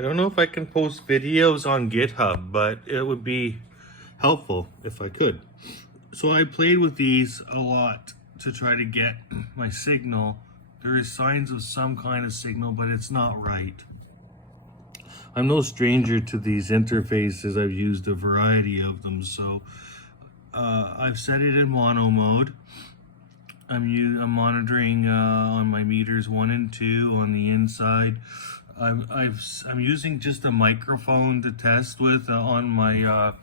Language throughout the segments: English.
I don't know if I can post videos on GitHub, but it would be helpful if I could. So I played with these a lot to try to get my signal. There is signs of some kind of signal, but it's not right. I'm no stranger to these interfaces. I've used a variety of them. So I've set it in mono mode. I'm monitoring on my meters 1 and 2 on the inside. I'm using just a microphone to test with on my.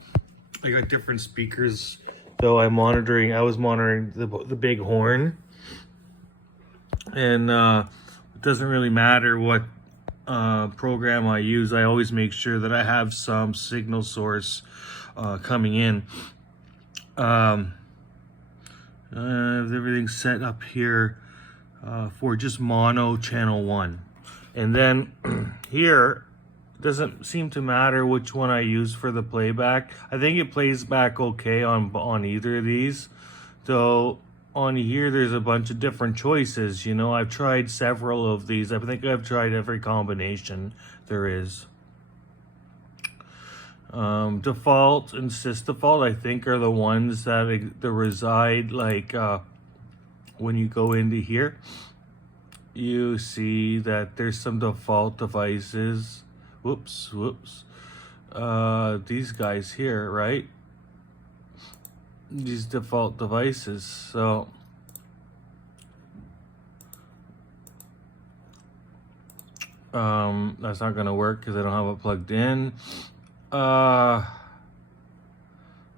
I got different speakers, though. I was monitoring the big horn, and it doesn't really matter what program I use. I always make sure that I have some signal source coming in. Everything's set up here for just mono channel 1, and then here doesn't seem to matter which one I use for the playback. I think it plays back okay on either of these, though on here there's a bunch of different choices. You know, I've tried several of these. I think I've tried every combination there is. Default and sysdefault, I think, are the ones that reside, like when you go into here, you see that there's some default devices. Whoops. These guys here, right? These default devices. So that's not gonna work because I don't have it plugged in.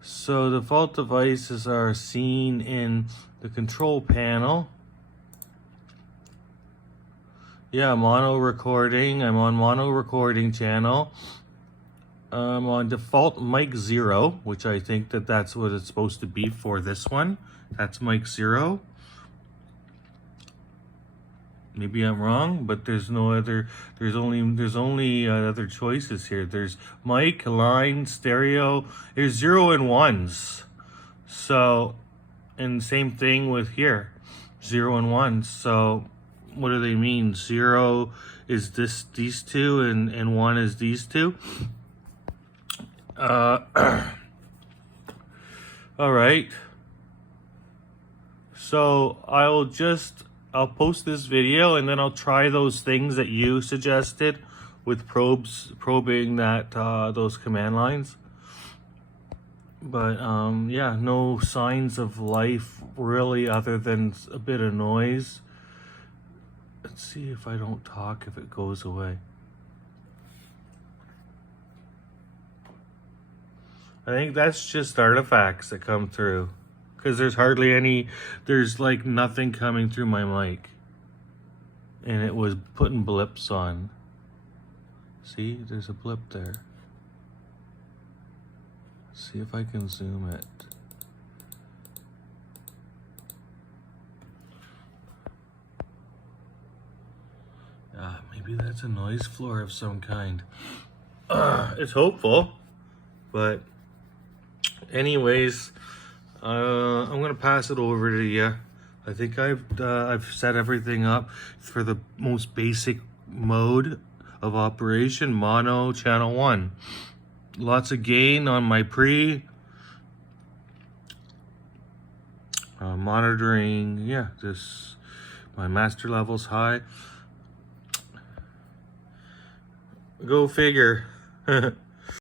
So default devices are seen in the control panel. Yeah, mono recording. I'm on mono recording channel. I'm on default mic 0, which I think that's what it's supposed to be for this one. That's mic 0. Maybe I'm wrong, but there's no other. There's only other choices here. There's mic, line, stereo. There's 0 and 1s. So, and same thing with here, 0 and 1s. So, what do they mean? 0 is these two, and 1 is these two. All right. So I'll post this video, and then I'll try those things that you suggested with probing that those command lines. But yeah, no signs of life really, other than a bit of noise. Let's see if I don't talk, if it goes away. I think that's just artifacts that come through, because there's hardly any, there's like nothing coming through my mic, and it was putting blips on. See, there's a blip there. See if I can zoom it. Maybe that's a noise floor of some kind. It's hopeful, but anyways, I'm gonna pass it over to you. I think I've set everything up for the most basic mode of operation, mono channel 1. Lots of gain on my monitoring. Yeah, my master level's high. Go figure.